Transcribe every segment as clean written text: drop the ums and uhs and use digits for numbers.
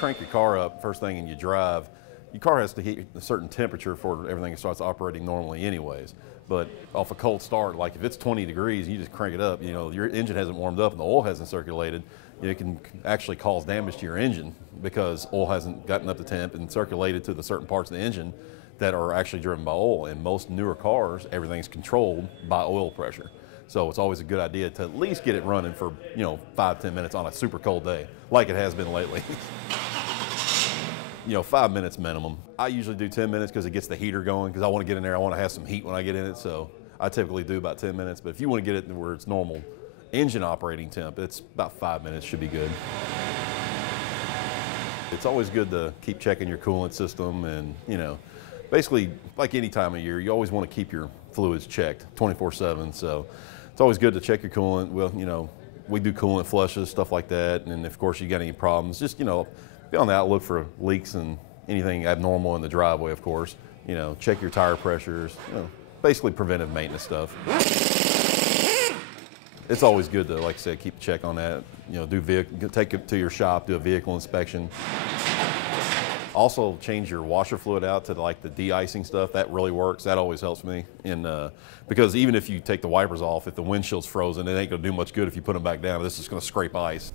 crank your car up first thing and you drive, your car has to hit a certain temperature for everything starts operating normally anyways. But off a cold start, like if it's 20 degrees, you just crank it up, you know, your engine hasn't warmed up and the oil hasn't circulated, you know, it can actually cause damage to your engine because oil hasn't gotten up to temp and circulated to the certain parts of the engine that are actually driven by oil. And most newer cars, everything's controlled by oil pressure. So it's always a good idea to at least get it running for, you know, 5–10 minutes on a super cold day, like it has been lately. You know, 5 minutes minimum. I usually do 10 minutes because it gets the heater going, because I want to get in there, I want to have some heat when I get in it, so I typically do about 10 minutes. But if you want to get it where it's normal engine operating temp, it's about 5 minutes should be good. It's always good to keep checking your coolant system, and, you know, basically like any time of year, you always want to keep your fluids checked 24/7, so it's always good to check your coolant. Well, you know, we do coolant flushes, stuff like that, and if course you got any problems, just, you know, be on the outlook for leaks and anything abnormal in the driveway, of course. You know, check your tire pressures, you know, basically preventive maintenance stuff. It's always good to, like I said, keep a check on that. You know, take it to your shop, do a vehicle inspection. Also, change your washer fluid out to like the de-icing stuff. That really works. That always helps me. And because even if you take the wipers off, if the windshield's frozen, it ain't gonna do much good if you put them back down. This is gonna scrape ice.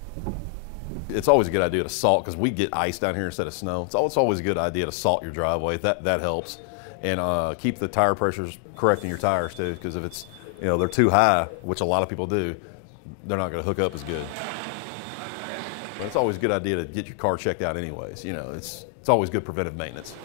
It's always a good idea to salt, because we get ice down here instead of snow. It's always a good idea to salt your driveway. That helps. And keep the tire pressures correct in your tires too, because if it's, you know, they're too high, which a lot of people do, they're not going to hook up as good. But it's always a good idea to get your car checked out anyways. You know, it's always good preventive maintenance.